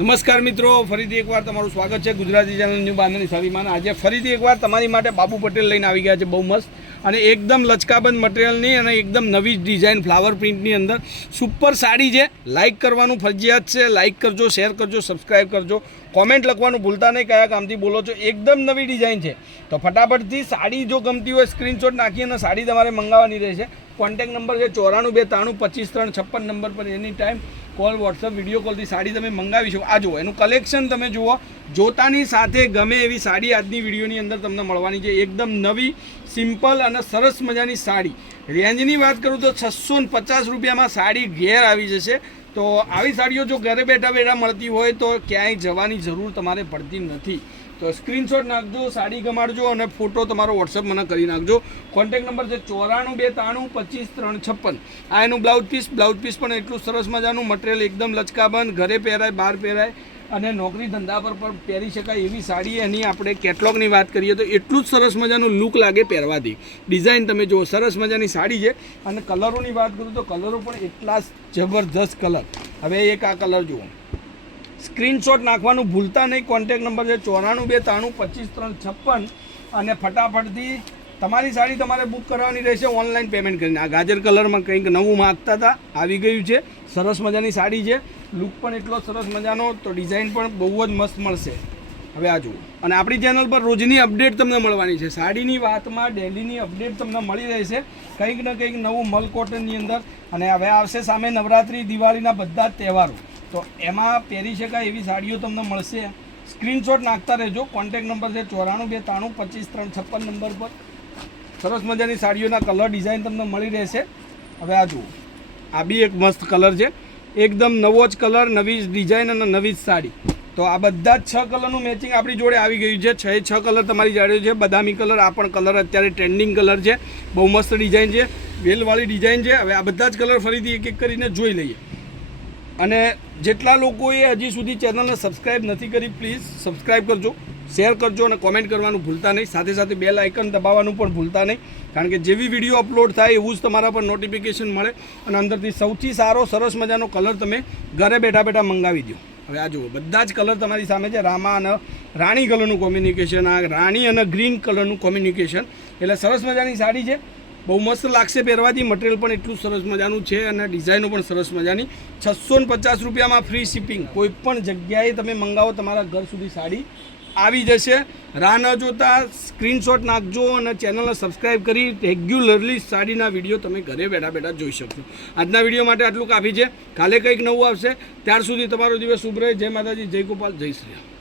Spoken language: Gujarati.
નમસ્કાર મિત્રો, ફરીથી એકવાર તમારું સ્વાગત છે ગુજરાતી ચેનલ ન્યૂ બાંધણી સાડીમાં. આજે ફરીથી એકવાર તમારી માટે બાબુ પટેલ લઈને આવી ગયા છે. બહુ મસ્ત અને એકદમ લચકાબંધ મટીરિયલની અને એકદમ નવી ડિઝાઇન ફ્લાવર પ્રિન્ટની અંદર સુપર સાડી છે. લાઇક કરવાનું ફરજિયાત છે. લાઇક કરજો, શેર કરજો, સબસ્ક્રાઈબ કરજો, કોમેન્ટ લખવાનું ભૂલતા નહીં કયા કામથી બોલો છો. એકદમ નવી ડિઝાઇન છે, તો ફટાફટથી સાડી જો ગમતી હોય સ્ક્રીનશોટ નાખી અને સાડી તમારે મંગાવવાની રહેશે. કોન્ટેક્ટ નંબર છે 94 92 25 3 56 નંબર પર any time call, WhatsApp, video કોલથી સાડી તમે મંગાવી શકો. આ જુઓ, એનું કલેક્શન તમે જુઓ, જોતાની સાથે ગમે એવી સાડી આજની વિડીયોની અંદર તમને મળવાની છે. એકદમ નવી, સિમ્પલ અને સરસ મજાની સાડી. રેન્જની વાત કરું તો 650 રૂપિયામાં સાડી ઘેર આવી જશે. તો આવી સાડીઓ જો ઘરે બેઠા બેઠા મળતી હોય તો ક્યાંય જવાની જરૂર તમારે પડતી નથી. તો સ્ક્રીનશોટ નાખજો, સાડી ગમાડજો અને ફોટો તમારો વોટ્સઅપ મને કરી નાખજો. કોન્ટેક્ટ નંબર છે 94 92 25 3 56. આ એનું બ્લાઉઝ પીસ પણ એટલું સરસ મજાનું મટીરિયલ, એકદમ લચકાબંધ, ઘરે પહેરાય, બહાર પહેરાય અને નોકરી ધંધા પર પણ પહેરી શકાય એવી સાડી. એની આપણે કેટલોગની વાત કરીએ તો એટલું જ સરસ મજાનું લુક લાગે પહેરવાથી. ડિઝાઇન તમે જુઓ, સરસ મજાની સાડી છે. અને કલરોની વાત કરું તો કલરો પણ એટલા જબરજસ્ત કલર. હવે એક આ કલર જુઓ, સ્ક્રીનશોટ નાખવાનું ભૂલતા નહીં. કોન્ટેક્ટ નંબર છે 94 92 25 3 56. અને ફટાફટથી તમારી સાડી તમારે બુક કરવાની રહેશે ઓનલાઈન પેમેન્ટ કરીને. આ ગાજર કલરમાં કંઈક નવું માગતા હતા, આવી ગયું છે. સરસ મજાની સાડી છે, લુક પણ એટલો સરસ મજાનો, તો ડિઝાઇન પણ બહુ જ મસ્ત મળશે. હવે આ જુઓ, અને આપણી ચેનલ પર રોજની અપડેટ તમને મળવાની છે. સાડીની વાતમાં ડેલીની અપડેટ તમને મળી રહેશે, કંઈક ને કંઈક નવું મલ કોટનની અંદર. અને હવે આવશે સામે નવરાત્રિ, દિવાળીના બધા જ તહેવારો, તો એમાં પહેરી શકાય એવી સાડીઓ તમને મળશે. સ્ક્રીનશોટ નાખતા રહેજો. કોન્ટેક્ટ નંબર છે 94 92 25 3 56 નંબર પર. સરસ મજાની સાડીઓના કલર ડિઝાઇન તમને મળી રહેશે. હવે આ જુઓ, આ બી એક મસ્ત કલર છે, એકદમ નવો જ કલર, નવી જ ડિઝાઇન અને નવી જ સાડી. તો આ બધા જ 6 કલરનું મેચિંગ આપણી જોડે આવી ગયું છે. 6 કલર તમારી જોડે છે. બદામી કલર, આ પણ કલર અત્યારે ટ્રેન્ડિંગ કલર છે. બહુ મસ્ત ડિઝાઇન છે, વેલવાળી ડિઝાઇન છે. હવે આ બધા જ કલર ફરીથી એક એક કરીને જોઈ લઈએ. અને જેટલા લોકોએ હજી સુધી ચેનલને સબસ્ક્રાઈબ નથી કરી, પ્લીઝ સબસ્ક્રાઈબ કરજો, શેર કરજો અને કોમેન્ટ કરવાનું ભૂલતા નહીં. સાથે સાથે બેલ આઇકન દબાવવાનું પણ ભૂલતા નહીં, કારણ કે જેવી વિડીયો અપલોડ થાય એવું જ તમારા પર નોટિફિકેશન મળે. અને અંદરથી સૌથી સારો સરસ મજાનો કલર તમે ઘરે બેઠા બેઠા મંગાવી દો. હવે આ જુઓ, બધા જ કલર તમારી સામે છે. રામા અને રાણી કલરનું કોમ્યુનિકેશન, આ રાણી અને ગ્રીન કલરનું કોમ્યુનિકેશન. એટલે સરસ મજાની સાડી છે, બહુ મસ્ત લાગશે પહેરવાથી. મટીરિયલ પણ એટલું સરસ મજાનું છે અને ડિઝાઇનો પણ સરસ મજાની. 650 રૂપિયામાં ફ્રી શિપિંગ. કોઈ પણ જગ્યાએ તમે મંગાવો, તમારા ઘર સુધી સાડી આવી જશે. રાહ ન જોતા સ્ક્રીનશોટ નાખજો અને ચેનલને સબસ્ક્રાઈબ કરી રેગ્યુલરલી સાડીના વિડીયો તમે ઘરે બેઠા બેઠા જોઈ શકશો. આજના વિડીયો માટે આટલું કાફી છે. કાલે કંઈક નવું આવશે. ત્યાર સુધી તમારો દિવસ શુભ રહે. જય માતાજી, જય ગોપાલ, જય શ્રી રામ.